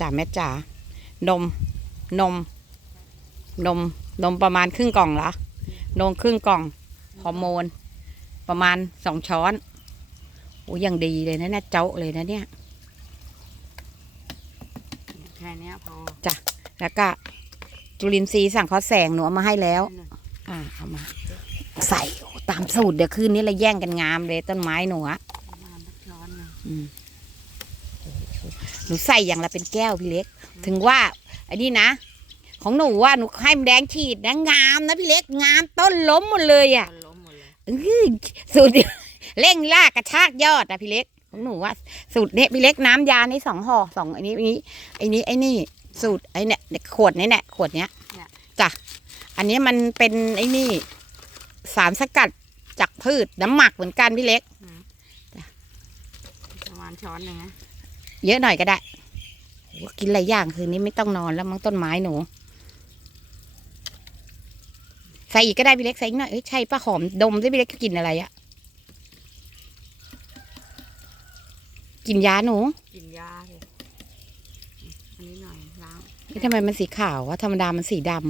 จ๋าแม่จ๋านม นม นม นมประมาณครึ่งกล่องเหรอนมครึ่งกล่องฮอร์โมน ประมาณสองช้อนโอ้ยังดีเลยนะเนี่ยเจ้าเลยนะเนี่ยแค่เนี้ยพอแล้วก็จุลินทรีย์สั่งข้อแสงหนูเอามาให้แล้วนั่นน่ะอ่าเอามา ใส่โอ้ตามสูตรเดี๋ยวคืนนี้เราแย่งกันงามเลยต้นไม้หนูอะประมาณสักช้อนหนึงอืมห นูใส่อย่างละเป็นแก้วพี่เล็ก ถึงว่าไอ้นี่นะ ของหนูว่าหนูให้มันแดงฉีดนะงามนะพี่เล็กงามต้นล้มหมดเลยอะมันล้มหมดเลยอื้อสูตรเร่งลากกระชากยอดอะพี่เล็กของหนูว่าสูตรนี้พี่เล็กน้ำยานี่สองห่อสองไอ้นี้ไอ้นี้ไอ้นี้ไอ้นี่สูตรไอ้เนี่ยขวดนี้เนี่ยขวดเนี้ยจ้ะอันนี้มันเป็นไอ้นี่สารสกัดจากพืชน้ำหมักเหมือนกันพี่เล็กประมาณช้อนหนึ่งนะ เยอะหน่อยก็ได้โหกินหลายอย่างคืนนี้ไม่ต้องนอนแล้วมั้งต้นไม้หนูใส่อีกก็ได้พี่เล็กใส่อีกหน่อยเอ้ยใช่ป้าหอมดมสิพี่เล็กกินอะไรอะกินยาหนู กินยาเลยอันนี้หน่อยล้างเอ๊ะทำไมมันสีขาววะธรรมดามันสีดำ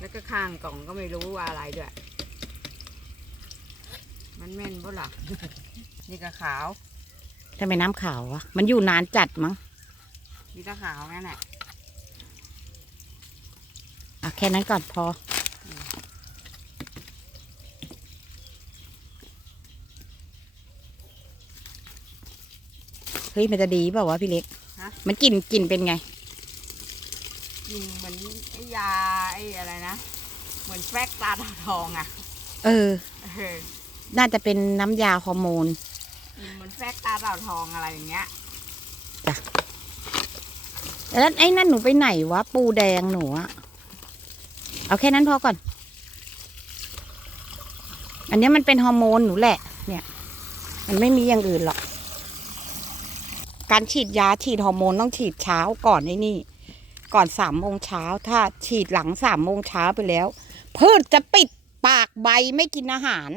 แล้วก็ข้างกล่องก็ไม่รู้ว่าอะไรด้วย มันแม่นปะล่ะนี่ก็ขาว ทำไมน้ำขาววะมันอยู่นานจัดมั้งนี่ก็ขาวนั่นแหละอะแค่นั้นก่อนพอ เฮ้ย มันจะดีเปล่าวะพี่เล็กมันกลิ่นกลิ่นเป็นไงกินเหมือนไอ้ยาไอ้อะไรนะ เหมือนแฟกตาดาวทองอะ เออ เออน่าจะเป็นน้ำยาฮอร์โมน เหมือนแฟกตาดาทองอะไรอย่างเงี้ยแล้วไอ้นั่นหนูไปไหนวะ ปูแดงหนูอะเอาแค่นั้นพอก่อน อันเนี้ยมันเป็นฮอร์โมนหนูแหละ เนี่ย มันไม่มีอย่างอื่นหรอก การฉีดยาฉีดฮอร์โมนต้องฉีดเช้าก่อนไอ้นี่ ก่อนสามโมงเช้าถ้าฉีดหลังสามโมงเช้าไปแล้ว พืชจะปิดปากใบไม่กินอาหาร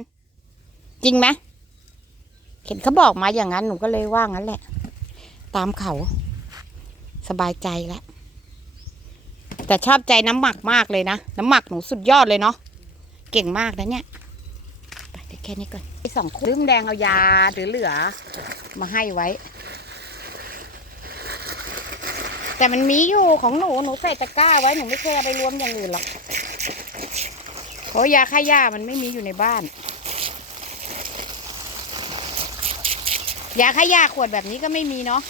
จริงไหม เห็นเขาบอกมาอย่างนั้นหนูก็เลยว่างั้นแหละ ตามเขา สบายใจแล้วแต่ชอบใจน้ำหมักมากเลยนะ น้ำหมักหนูสุดยอดเลยเนาะเก่งมากนะเนี่ยไปเดี๋ยวแค่นี้ก่อนไอ้สองคนลืมแดงเอายาหรือเหลือ มาให้ไว้ แต่มันมีอยู่ของหนูหนูใส่ตะกร้าไว้หนูไม่เคยเอาไปรวมอย่างอื่นหรอกเพราะยาฆ่าหญ้ามันไม่มีอยู่ในบ้าน ยาฆ่าหญ้าขวดแบบนี้ก็ไม่มีเนาะ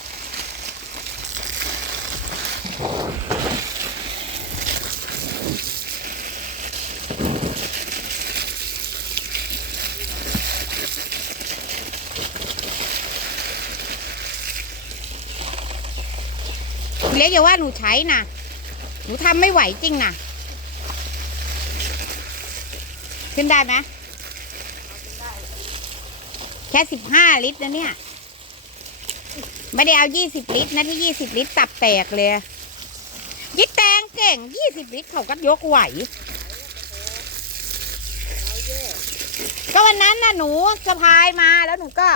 เล็กอย่าว่าหนูใช้นะหนูทำไม่ไหวจริงนะขึ้นได้ไหมแค่สิบห้าลิตรนะเนี่ย ไม่ได้เอายี่สิบลิตรนะที่ยี่สิบลิตรตับแตกเลยยิดแตงเก่งยี่สิบลิตรเขาก็ยกไหว ก็วันนั้นน่ะหนูสะพายมาแล้วหนูก็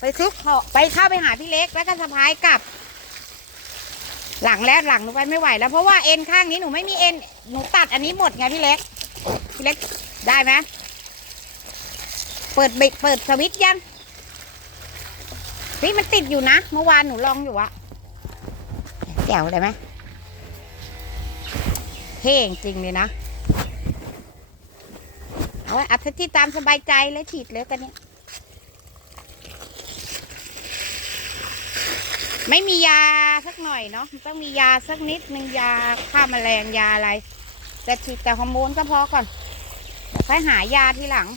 ไปซื้อขอไปเข้าไปหาพี่เล็กแล้วก็สะพายกลับ หลังแล้วหลังหนูไปไม่ไหว แล้วเพราะว่าเอ็นข้างนี้หนูไม่มีเอ็นหนูตัดอันนี้หมดไงพี่เล็ก พี่เล็กได้ไหมเปิดบิดเปิดสวิตช์ยังี่มันติดอยู่นะ เมื่อวานหนูลองอยู่อะแจ๋วเลยไหมเท่จริงเลยนะเอาอัดที่ตามสบายใจเลยฉีดเลยตอนนี้ไม่มียาสักหน่อยเนาะต้องมียาสักนิดนึงยาฆ่าแมลงยาอะไร แต่ฉีดแต่ฮอร์โมนก็พอก่อนค่อยหายาทีหลัง